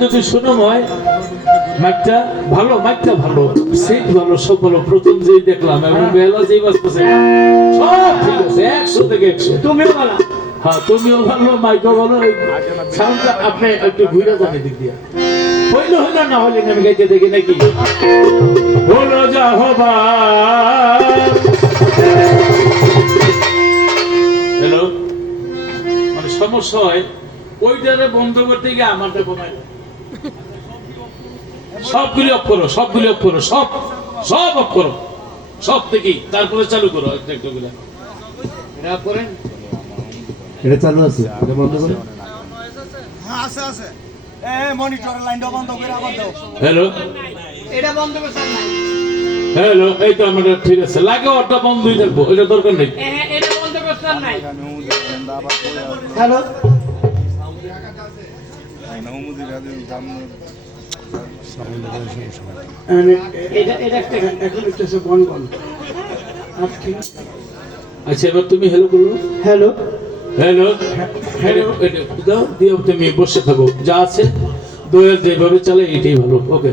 যদি শুনো হয় মাইকটা ভালো, মাইকটা ভালো, সিট ভালো, সব ভালো। প্রথম যেই দেখলাম এবং বেলা যেই বাজতেছে সব ঠিক আছে, 100 থেকে 100। তুমিও ভালো। হ্যাঁ, তুমিও ভালো, মাইকও ভালো। সাউন্ডটা আপনি একটু ঘুরে যান এদিক দিয়ে। হইলো হইলো, না হইলে আমি গাইতে দেখি নাকি। হলো যা হবার। হ্যালো, মানে সমস্যা হয় ওইটারে বন্ধ করতে গিয়ে আমারটা কমায়। সবগুলি অফ করো, সবগুলি অফ করো, সব সব অফ করো, সব থেকে তারপরে চালু করো একটা একটা করে। এটা অফ করেন, এটা চালু আছে, এটা বন্ধ করো। হ্যাঁ আছে আছে। মনিটরের লাইনটা বন্ধ করে আবার দাও। হ্যালো, এটা বন্ধ করে চাল নাই। হ্যালো, এই তো আমরা ঠিক আছে। লাগে ওটা বন্ধই থাকবো, এটা দরকার নেই। এটা বন্ধ করে চাল নাই। হ্যালো, আচ্ছা, এবার তুমি হ্যালো করলো। হ্যালো হ্যালো হ্যালো, এটা দাও, দিয়ে তুমি বসে থাকো। যা আছে দোয়ের যেভাবে চলে এটাই ভালো। ওকে,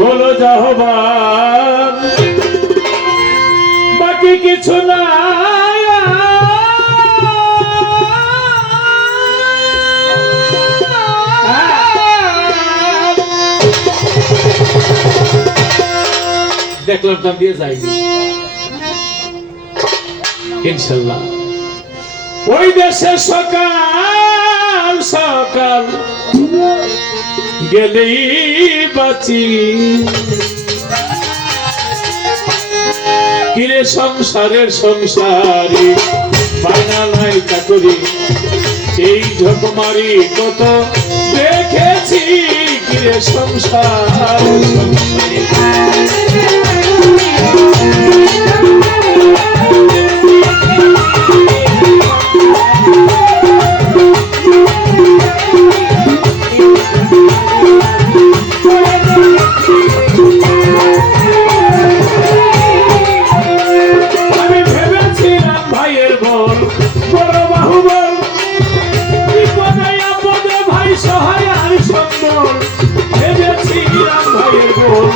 হলো যা হবার, বাকি কিছু না। দেখলাম দাম দিয়ে যাইনি ইনশাল্লাহ। ওই দেশে সকাল সকাল গেলেই বাঁচি, কিরে সংসারের সংসারী বায়না নাই চাকরি, এই ঝকমারি কত দেখেছি, কিরে সংসার সংসারী। আমি ভেবেছিলাম ভাইয়ের বল বড় বাহুবল, বিপদে আপদে ভাই সহায় আর সম্বল। ভেবেছিলাম ভাইয়ের বল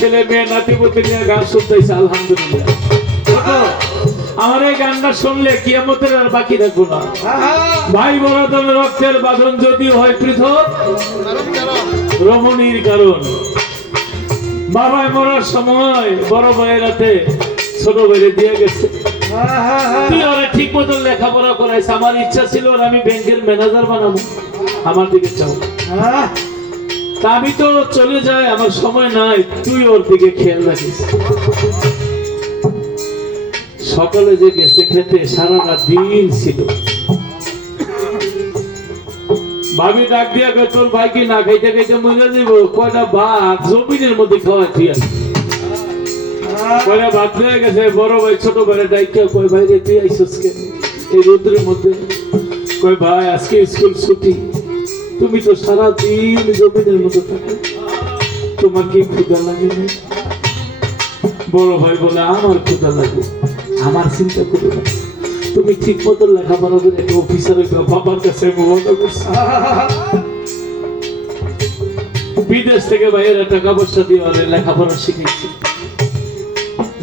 ছেলে মেয়ে নাতিপুতি নিয়ে গান শুনতেছে। আলহামদুলিল্লাহ, আমার এই গানটা শুনলে কিয়ামতের আর বাকি রাখবো না। ভাই বরাদর রক্তের বাঁধন যদি হয় পৃথক, রমণীর কারণ। বাবায় মরার সময় বড় ভাইয়ের রাতে ছোট ভাইরে দিয়ে গেছে। তুই ওরা ঠিক মতন লেখাপড়া করাইছে। আমার ইচ্ছা ছিল ওর আমি ব্যাংকের ম্যানেজার বানাবো। আমার দিকে চাও, তা আমি তো চলে যাই, আমার সময় নাই। তুই ওর দিকে খেয়াল রাখিস। সকালে যে গেছে খেতে, সারাটা দিন ছিল। ভাবি ডাক দিয়া কয়, তোর ভাই কি না খাইতে খাইতে মরে যাইব? কয়টা ভাত জমিনের মধ্যে খাওয়া ঠিক আছে। কয়টা ভাত হয়ে গেছে। বড় ভাই ছোট ভাইয়ের ডাইকা কয়, ভাই রে তুই আইসস কেন এই রোদ্রের মধ্যে? কয়, ভাই আজকে স্কুল ছুটি, তুমি তো সারাদিন জমিনের মতো থাকো, তোমার কি ক্ষুধা লাগে না? বড় ভাই বলে, আমার ক্ষুধা লাগে, আমার চিন্তা করো না, তুমি ঠিক মতো লেখাপড়া করে একটা অফিসার বাবার কাছে মনে করছো। বিদেশ থেকে ভাইয়েরা টাকা পয়সা দিয়ে লেখাপড়া শিখেছি,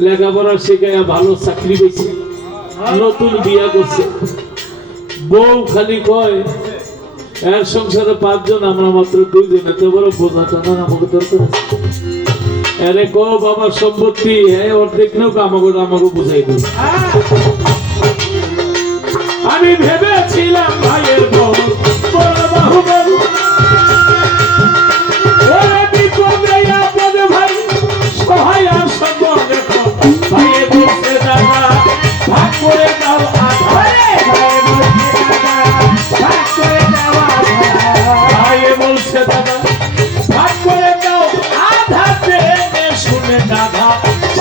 লেখাপড়া শিখাইয়া ভালো চাকরি পেয়েছে, নতুন বিয়া করছে। বউ খালি কয়, এর সংসারে 5 জন, আমরা মাত্র 2 জন, এত বড় বোঝা টানার আমাকে দরকার আছে। এরে কো বাবার সম্পত্তি অর্ধেক নোক আমাকে বুঝাই দিন। আমি ভেবেছিলাম ভাইয়ের বল বড় বাহুবল, ওরে বিপদে আপদে ভাই সহায় আর সম্বল। দেখো ভাইয়ে বলছে, দাদা ভাগ করে দাও আধা, ভাইয়ে বলছে, দাদা ভাগ করে দাও আধা, শুনে দাদা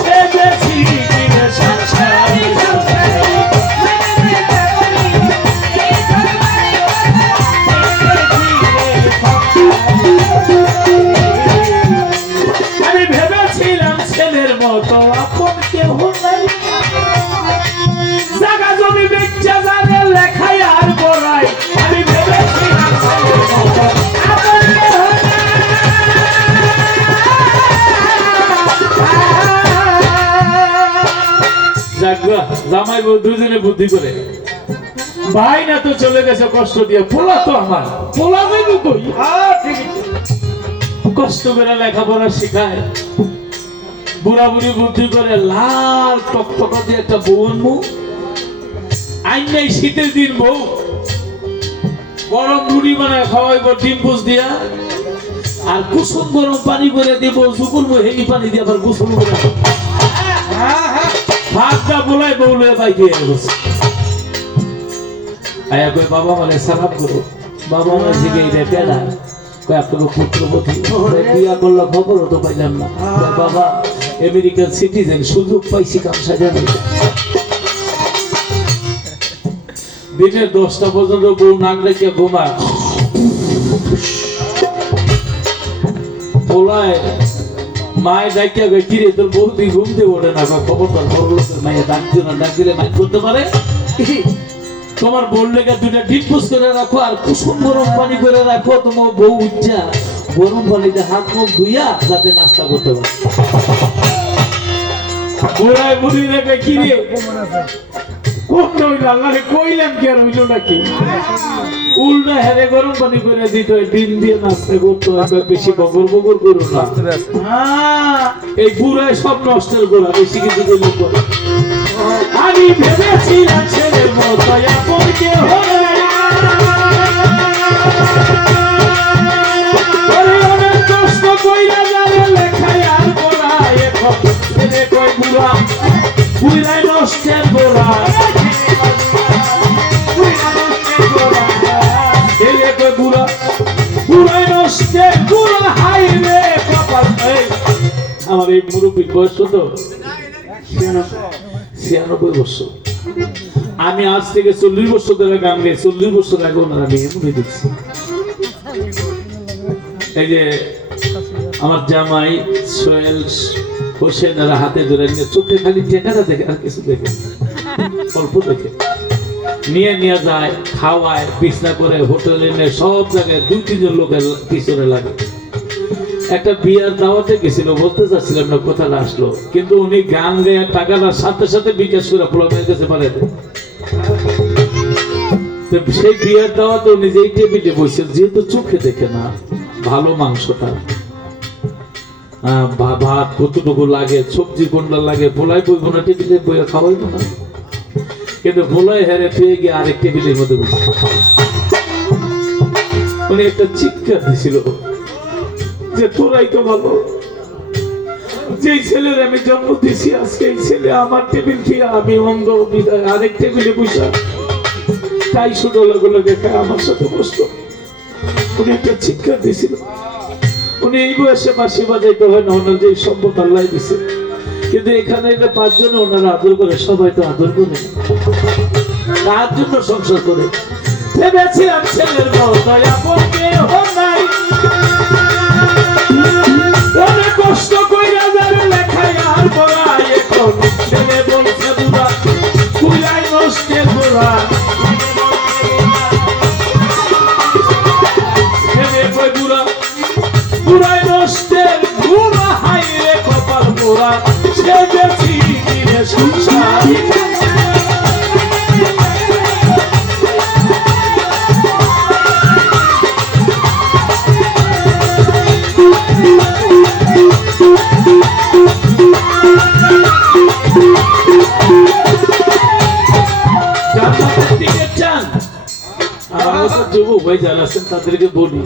সে বেশি কিনে সংসারী। আপন কেহ নাই জাগা জমি বেচা জানে লেখায় আর পড়াই আমি ভেবেছিলাম ছেলের মতো আপন কেহ নাই। জামাই বউ দুজনে বুদ্ধি করে ভাই না তো চলে গেছে কষ্ট দিয়ে পোলা তো আমার পোলা যাইব কই কষ্ট করে লেখাপড়া শিখায় বুড়া বুড়ি বুদ্ধি করে লাল টকটকা দিয়ে একটা বউ আনবো আইন নাই শীতের দিন বউ গরম মুড়ি বানায় খাওয়াইব ডিম পোষ দিয়া আর কুসুম গরম পানি করে দিব জুকুর হেই পানি দিয়ে আবার গোসল করে ভাতটা বলাই বউলে বাইকে বসে আয়া কই বাবা মানে সালাম করো বাবা মানে জিগে এটা কেডা কই আপনার পুত্রবতী বিয়া করলে খবরও তো পাইলাম না কই বাবা আমেরিকান সিটিজেন সুযোগ পাইছি কাম সাজানো দিনের 10টা পর্যন্ত বউ নাক রেখে ঘুমায় পোলায় মায়ের ডাকিয়া গো কিরে তোর বউদি ঘুমতে ওঠে না খবরদার বড় লোকের মায়ের ডাক দিও না ডাক দিলে মাইক করতে পারে তোমার বললে দুটা ডিম্পুস করে রাখো আর কুসুম গরম পানি করে রাখো তোমার বউ উচ্চা গরম পানিতে হাত মুখ ধুইয়া যাতে নাস্তা করতে পারে বুড়ায় বুড়ি রেখে কিরে কোন হইল আল্লাহরে কইলাম কি আর হইল নাকি উল্টা হেরে গরম পানি করে দিত ডিম দিয়ে নাস্তা করতো একবার বেশি বগর বগর করো না এই বুড়ায় সব নষ্টের গোড়া বেশি কিছু করলে করে আমি ভেবেছিলাম ছেলের মতো আপন কেহ নাই অনেক কষ্ট কইরা যাবে লেখায় আর পড়ায় এখন ছেলে কই বুড়া বুড়ায় নষ্টের গোড়া ছেলে কই বুড়া বুড়ায় নষ্টের গোড়া হাই রে কপাল আমার এই মুরব্বীর বয়স তো 96 বছর আমি আজ থেকে 40 বছর ধরে গান গাই 40 বছর আগে ওনার আমি এমনি দেখছি এই যে আমার জামাই সোহেল হোসেন এরা হাতে ধরে নিয়ে চোখে খালি টেকাটা দেখে আর কিছু দেখে অল্প দেখে নিয়ে যায় খাওয়ায় বিছনা করে হোটেলে নিয়ে সব জায়গায় 2-3 জন লোকের পিছনে লাগে একটা বিয়ার দাওয়াতে গেছিল বলতে চাচ্ছিলাম না কথাটা আসলো কিন্তু উনি গান গায়ে টাকাটার সাথে সাথে বিকাশ করে পোলামের কাছে পাঠায় দেয় সেই বিয়ার দাওয়াতে উনি যেই টেবিলে বসে যেহেতু চোখে দেখে না ভালো মাংসটা ভাত কতটুকু লাগে সবজি কোনটা লাগে ভোলাই বইব না টেবিলে বইয়া খাওয়াইব না কিন্তু ভোলাই হেরে পেয়ে গিয়ে আরেক টেবিলের মধ্যে বসে উনি একটা চিৎকার দিছিল যে তোরাই তো ভালো যে ছেলের আমি জন্ম দিছি আজকে এই ছেলে আমার টেবিল খেয়ে আমি অন্ধ বিদায় আরেক টেবিলে বসে তাই ছোট লোকে খায় আমার সাথে বসত উনি একটা চিৎকার দিছিল উনি এই বয়সে বাঁশি বাজাইতে হয় না ওনার যে সম্পদ আল্লাহ দিছে কিন্তু এখানে এলে 5 জন ওনারা আদর করে সবাই তো আদর করে তার জন্য সংসার করে ভেবেছিলাম ছেলের মতো আপন কেহ নাই অনেক কষ্ট কইরা যাবে লেখায় আর পড়ায় এখন ছেলে বলছে বুড়া কুইলাই নষ্টের গোড়া ছেলে কই বুড়া বুড়াই নষ্টের গোড়া হাই রে কপাল পোড়া সে বেশি দিনে সংসার তাদেরকে বলি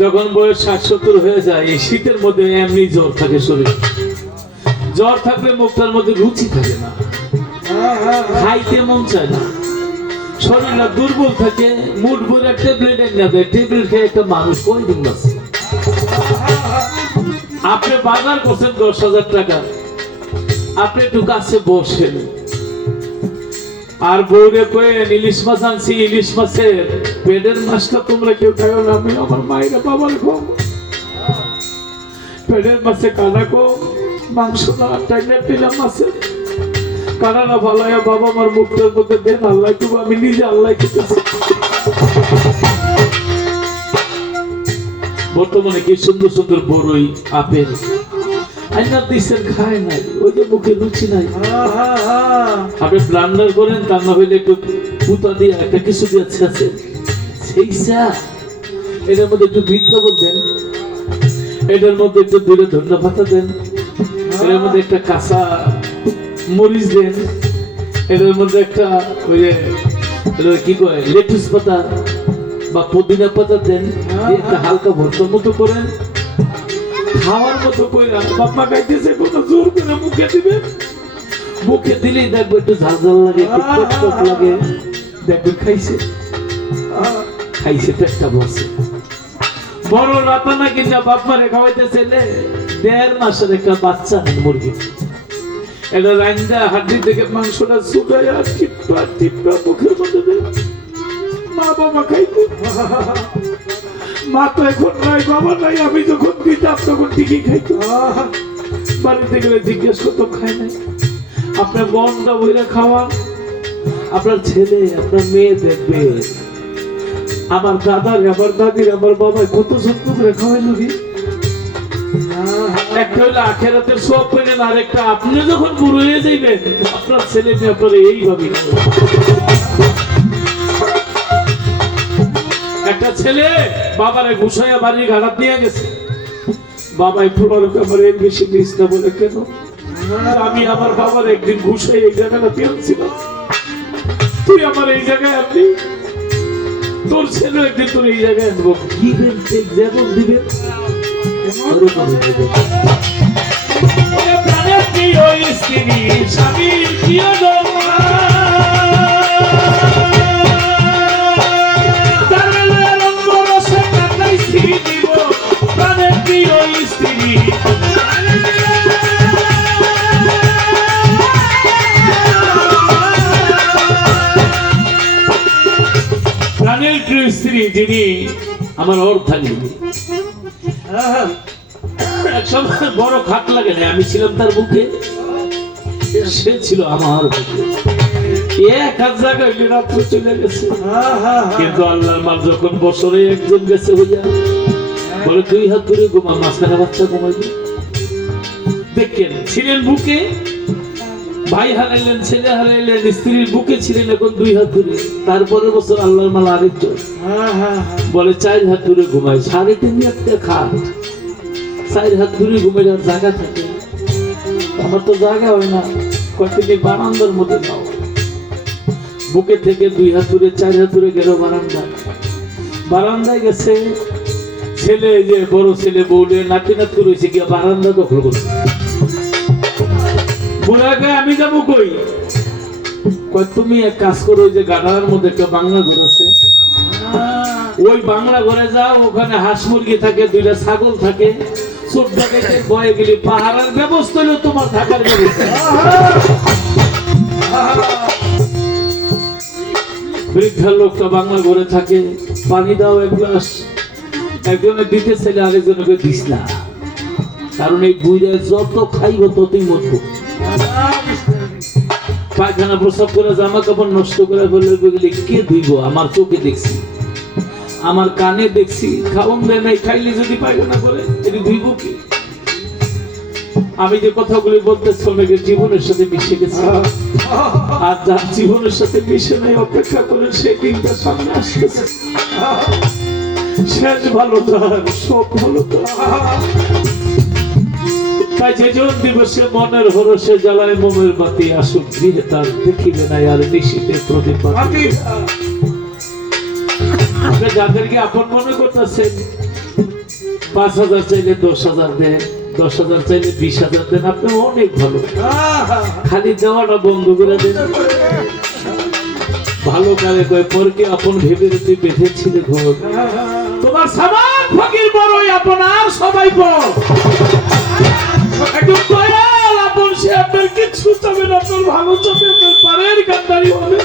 যখন বয়স 60-70 হয়ে যায় এই শীতের মধ্যে এমনি জ্বর থাকে শরীর জ্বর থাকলে মুখটার মধ্যে রুচি থাকে না খাইতে মন চায় না শরীরটা দুর্বল থাকে মুড ভরে ট্যাবলেট এক না দেয় ট্যাবলেট খেয়ে একটা মানুষ কয়দিন বাঁচে আপনি বাজার করছেন 10,000 টাকা আপনি একটু কাছে বসেন আর বউরে কয়ে ইলিশ মাছ আনছি ইলিশ মাছের পেটের মাছটা তোমরা কেউ খাও না আমি আমার মায়েরা বাবার কম পেটের মাছে কানা কম মাংস না টাইনে পেলাম আছে কানানা ভালাইয়া বাবা আমার মুখটার মধ্যে দেন আল্লাহ একটু আমি নিজে আল্লাহ খেতেছি। বর্তমানে কি সুন্দর সুন্দর বড়ই আপেল আইনার দিচ্ছেন খায় নাই, ওই যে মুখে রুচি নাই। আপনি ব্লান্ডার করেন তা না হইলে একটু পুতা দিয়ে একটা কিছু দিয়ে আছে সেই চা এটার মধ্যে একটু ভিত খবর দেন, এটার মধ্যে একটু দূরে ধন্য পাতা দেন, এটার মধ্যে একটা কাঁচা মরিচ দেন, এটার মধ্যে একটা ওই যে কি কয় লেটুস পাতা বা পুদিনা পাতা দেন, একটা হালকা ভর্তার মতো করেন, খাওয়ার মতো করে বাপ্পা খাইতেছে কোনো জোর করে মুখে দিবেন, মুখে দিলেই দেখবো একটু ঝাল ঝাল লাগে, একটু টক লাগে, দেখবেন খাইছে খাইছে পেটটা বসে। বড় রাতানা কিনা বাপ্পারে খাওয়াইতেছে 1.5 মাসের একটা বাচ্চা মুরগি, এটা রান্দা হাড্ডি থেকে মাংসটা শুকাইয়া টিপা টিপা মুখের মধ্যে দেয়, মা বাবা খাইতো। মা তো এখন নাই, বাবা নাই, আমি যখন দিতাম তখন ঠিকই খাইতো। বাড়িতে গেলে জিজ্ঞেস করতো খাই নাই। আপনার মনটা বইরা খাওয়া, আপনার ছেলে আপনার মেয়ে দেখবে আমার দাদার আমার দাদির আমার বাবা কত যত্ন করে খাওয়াইল কি। একটা হইলো আখেরাতের সব পেলেন, আর একটা আপনি যখন বুড়ো হয়ে যাইবেন আপনার ছেলে মেয়ে আপনার এইভাবে একটা ছেলে বাবারে ঘুষাইয়া বাড়ি ঘাড়াত নিয়ে গেছে, বাবাই ফুলার আমার এর বেশি মিস না বলে কেন, আমি আমার বাবার একদিন ঘুষাই এই জায়গাটা পেয়েছিলাম, তুই আমার এই জায়গায় আপনি তোর ছেলে একদিন তোর এই জায়গায় আনবো, গিভেন টেক যেমন দিবেন প্রাণের প্রিয় স্ত্রী স্বামীর প্রিয় প্রাণের প্রিয় স্ত্রী প্রাণের প্রিয় স্ত্রী যিনি আমার অর্থাঙ্গিনী। একসময় বড় খাট লাগে না, আমি ছিলাম তার বুকে, সে ছিল আমার বুকে, এক হাত জায়গায় রাত্র চলে গেছে। কিন্তু আল্লাহর মাল যখন বছরে একজন গেছে হইয়া বলে 2 হাত ধরে ঘুমা, মাঝখানে বাচ্চা ঘুমাইবে। দেখেন ছিলেন বুকে, ভাই হারাইলেন, ছেলে হারাইলেন, স্ত্রীর বুকে ছিলেন এখন 2 হাত ধরে। তারপরের বছর আল্লাহর মাল আরেকজন বলে 4 হাত ধরে ঘুমায়, 3.5 একটা খাট, 4 হাত ধরে ঘুমাই আর জায়গা থাকে, আমার তো জায়গা হয় না, কয়েকটি বারান্দার মধ্যে যাও, বুকে থেকে 2 হাত ধরে 4 হাত ধরে গেল বারান্দা, বারান্দায় গেছে ছেলে, যে বড় ছেলে বউলে নাতি নাতি রয়েছে গিয়ে বারান্দা দখল করছে। বুড়াকে আমি যাবো কই, তুমি এক কাজ করো, ওই যে গাড়ার মধ্যে একটা বাংলা ঘর আছে, ওই বাংলা ঘরে যাও, ওখানে হাঁস মুরগি থাকে, 2টা ছাগল থাকে, ছোট বয়ে গেলে পাহাড়ের ব্যবস্থা হলো তোমার থাকার ব্যবস্থা। বৃদ্ধা লোকটা বাংলা ঘরে থাকে, পানি দাও 1 গ্লাস, একজনে দিতে ছেলে আরেকজনকে দিস না, কারণ এই বুইরা যত খাইব ততই মরব। পায়খানা প্রসাব করে জামা কাপড় নষ্ট করে ফেলে কে ধুইব, আমার চোখে দেখছি, আমার কানে দেখছি, খাওয়ান দেয় নাই, খাইলে যদি পায়খানা করে এটি ধুইব কি। আমি যে কথাগুলি বলতেছি অনেকের জীবনের সাথে মিশে গেছে, আর যার জীবনের সাথে মিশে নাই অপেক্ষা করে সেই দিনটা সামনে আসতেছে। শেষ ভালো তার, সব ভালো তার। তাই যেজন দিবসে মনের হরসে জ্বালায় মোমের বাতি, আসুক গৃহে তার দেখিবে না আর নিশীথে প্রদীপ। আপনি যাদেরকে আপন মনে করতেছেন, 5,000 চাইলে 10,000 দেন, 10,000 চাইলে 20,000 দেন, আপনি অনেক ভালো, খালি দেওয়াটা বন্ধ করে দেন। ভালো কারে কয় পরকে আপন ভেবে তুই বেঁধেছিলে ঘর, তোমার সামান ফকির বড়ই আপনার সবাই বড়, একটু দয়াল আপন সে আপনার কিচ্ছু চাবে না, আপনার ভালো চাবে, আপনার পারের গান্ধারি হবে।